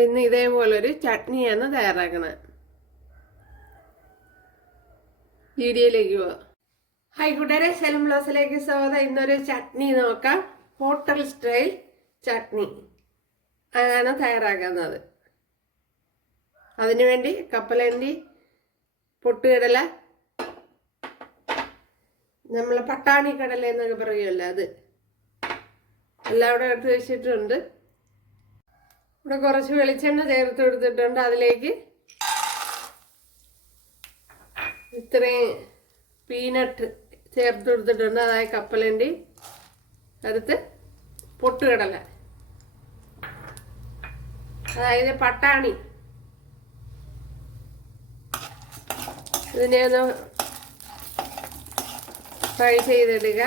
ഇന്ന് ഇതേപോലൊരു ചട്നിയാണ് തയ്യാറാക്കണത്. വീഡിയോയിലേക്ക് പോവാം. ഹായ് കൂട്ടുകാരെ, സെലം ബ്ലോസിലേക്ക് സ്വാഗതം. ഇന്നൊരു ചട്നി നോക്കാം. ഹോട്ടൽ സ്റ്റൈൽ ചട്നി ആണ് തയ്യാറാക്കുന്നത്. അതിനുവേണ്ടി കപ്പലണ്ടി, പൊട്ടുകടല, നമ്മൾ പട്ടാണി കടല എന്നൊക്കെ പറയുമല്ലോ, അത് എല്ലാം ഇവിടെ എടുത്ത് വെച്ചിട്ടുണ്ട്. ഇവിടെ കുറച്ച് വെളിച്ചെണ്ണ ചേർത്ത് കൊടുത്തിട്ടുണ്ട്. അതിലേക്ക് ഇത്രയും പീനട്ട് ചേർത്ത് കൊടുത്തിട്ടുണ്ട്. അതായത് കപ്പലണ്ടി, അടുത്ത് പൊട്ടുകടല, അതായത് പട്ടാണി. ഇതിനെ ഒന്ന് ഫ്രൈ ചെയ്തെടുക്കുക.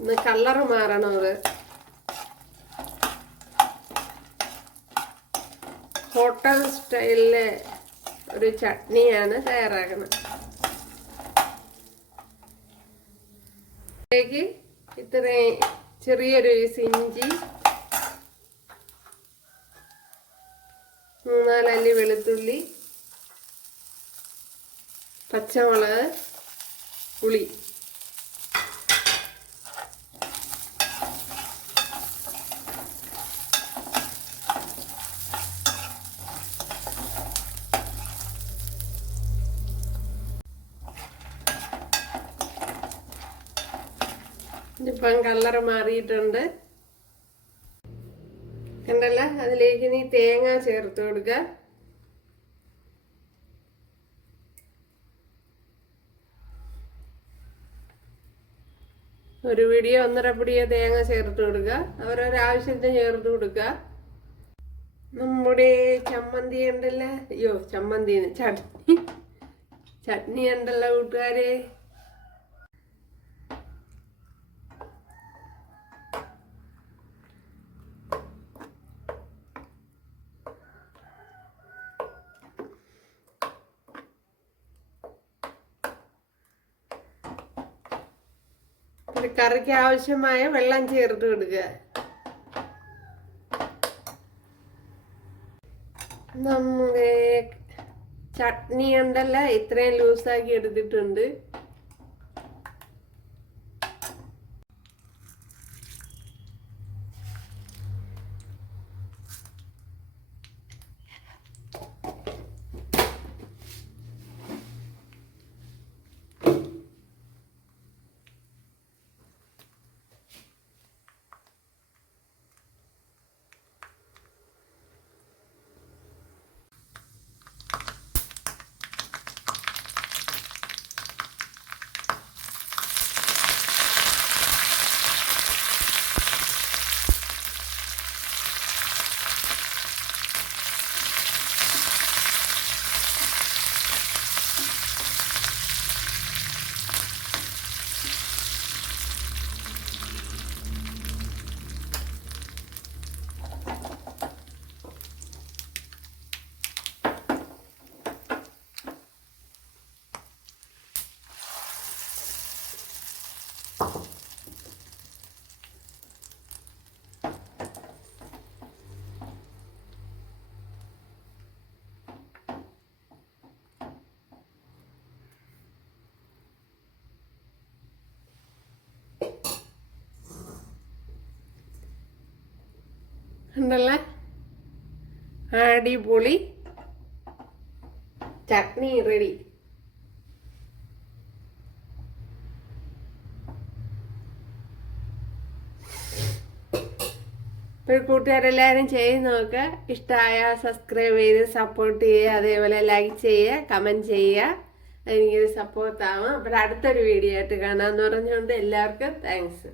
ഒന്ന് കളറ് മാറണം. അത് ഹോട്ടൽ സ്റ്റൈലിലെ ഒരു ചട്നിയാണ് തയ്യാറാക്കുന്നത്. ഇതിലേക്ക് ഇത്രയും ചെറിയൊരു ഇഞ്ചി, 3-4 അല്ലി വെളുത്തുള്ളി, പച്ചമുളക്, പുളി, ഇപ്പം കളർ മാറിയിട്ടുണ്ട് കണ്ടല്ല. അതിലേക്ക് നീ തേങ്ങ ചേർത്ത് കൊടുക്കുക. ഒരു പിടിയോ 1.5 പിടിയോ തേങ്ങ ചേർത്ത് കൊടുക്കുക. അവരൊരാവശ്യത്തിന് ചേർത്ത് കൊടുക്കുക. നമ്മുടെ ചമ്മന്തി ഉണ്ടല്ലോ, അയ്യോ ചമ്മന്തി ചട്നി ഉണ്ടല്ലോ കൂട്ടുകാരെ. കറിക്ക് ആവശ്യമായ വെള്ളം ചേർത്ത് കൊടുക്കുക. നമ്മുടെ ചട്നി ഉണ്ടല്ലോ ഇത്രയും ലൂസാക്കി എടുത്തിട്ടുണ്ട്. ഉണ്ടല്ലേ അടിപൊളി ചട്നി റെഡി. ഇപ്പോൾ കൂട്ടുകാരെല്ലാവരും ചെയ്ത് നോക്കുക. ഇഷ്ടമായ സബ്സ്ക്രൈബ് ചെയ്ത് സപ്പോർട്ട് ചെയ്യുക. അതേപോലെ ലൈക്ക് ചെയ്യുക, കമൻറ്റ് ചെയ്യുക. എനിക്കൊരു സപ്പോർട്ടാവും. അപ്പോൾ അടുത്തൊരു വീഡിയോ ആയിട്ട് കാണാമെന്ന് പറഞ്ഞുകൊണ്ട് എല്ലാവർക്കും താങ്ക്സ്.